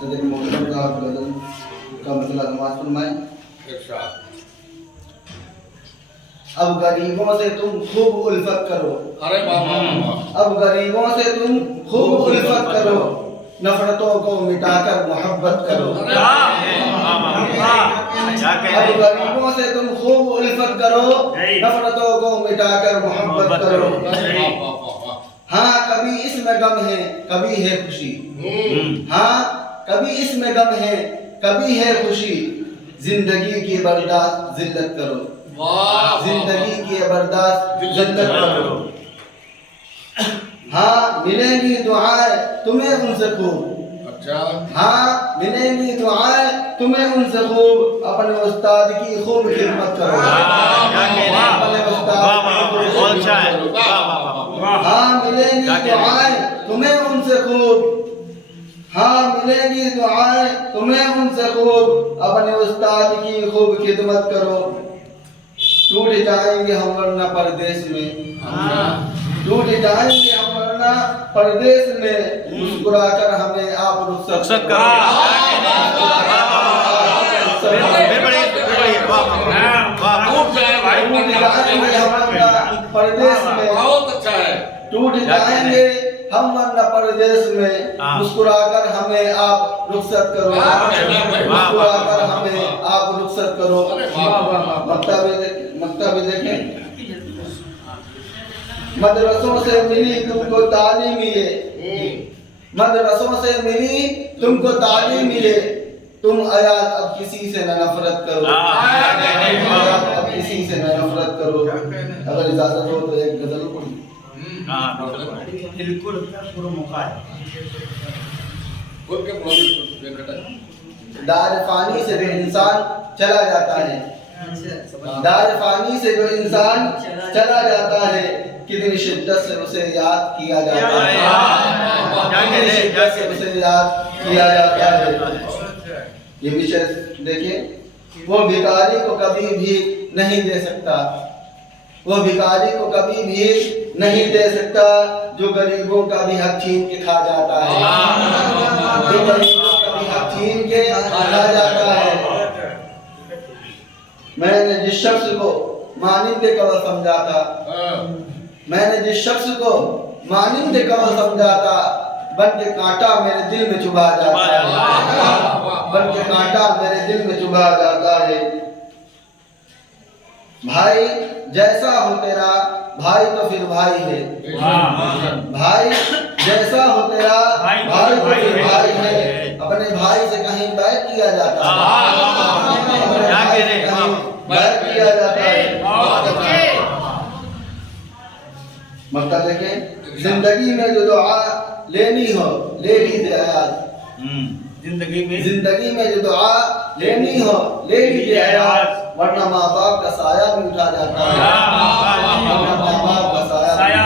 सदर मोहतरम का गज़ल का मतलब समाज फरमाएं। अब गरीबों से तुम खूब उल्फत करो। अरे वाह। अब गरीबों से तुम खूब उल्फत करो, नफरतों को मिटाकर मोहब्बत करो। अब गरीबों से तुम खूब उल्फत करो, नफरतों को मिटाकर मोहब्बत करो। हाँ कभी इसमें गम है कभी है खुशी, हाँ कभी इसमें गम है कभी है खुशी, जिंदगी की बर्दाश्त जिल्लत करो। जिंदगी की बर्दाश्त जिल्लत करो। हाँ मिलेंगी दुआएं तुम्हें उनसे खूब। अच्छा। हाँ मिलेंगी दुआएं तुम्हें उनसे खूब, अपने उस्ताद की खूब खिदमत करो। अपने उस्ताद की खूब खिदमत करो। हाँ मिलेंगी दुआएं तुम्हें उनसे खूब, हाँ मिलेंगी दुआएं तुम्हें उनसे खूब, अपने उस्ताद की खूब खिदमत करो। टूट जाएंगे हम वरना परदेश में, टूट जाएंगे हम वरना परदेश में, मुस्कुराकर हमें आप रुखसत करो। परदेश में बहुत अच्छा है। टूट जाएंगे हम वरना परदेश में, मुस्कुराकर हमें आप रुखसत करो। मुस्कुराकर हमें आप रुखसत करो। मक्तब देखें। मदरसों से मिली तुमको तालीम ये, मदरसों से मिली तुमको तालीम ये, तुम आयात अब किसी से न नफरत करो। आयात अब किसी से न नफरत करो। अगर इजाजत हो तो एक गजल पढ़ी। बिल्कुल पूरा मौका है। दार फानी से जो इंसान चला जाता है, दार फानी से जो इंसान चला जाता है, कितनी शिद्दत से उसे याद किया जाता है, कितनी शिद्दत से उसे याद किया जाता है। ये विषय देखिए। वो भिखारी को कभी भी नहीं दे सकता, वो भिखारी को कभी भी नहीं दे सकता, जो गरीबों का भी हक छीन के खा जाता है, जो गरीबों का भी हक छीन के खा जाता है। मैंने जिस शख्स को मानिंदे कवल समझा था, मैंने जिस शख्स को मानिंदे कवल समझा था, बन के कांटा मेरे दिल में चुभा जाता है, बन के कांटा मेरे दिल में चुभा जाता है। भाई जैसा हो तेरा भाई तो फिर भाई है, भाई जैसा हो तेरा भाई तो फिर भाई है। अपने भाई से कहीं बैर किया जाता है, बैर किया जाता है। मतलब देखें, जिंदगी में जो दुआ लेनी हो ले लीजिए आज, जिंदगी में जो दुआ लेनी हो ले लीजिए आज, वरना माँ बाप का साया भी उठा जाता है, वरना माँ बाप का साया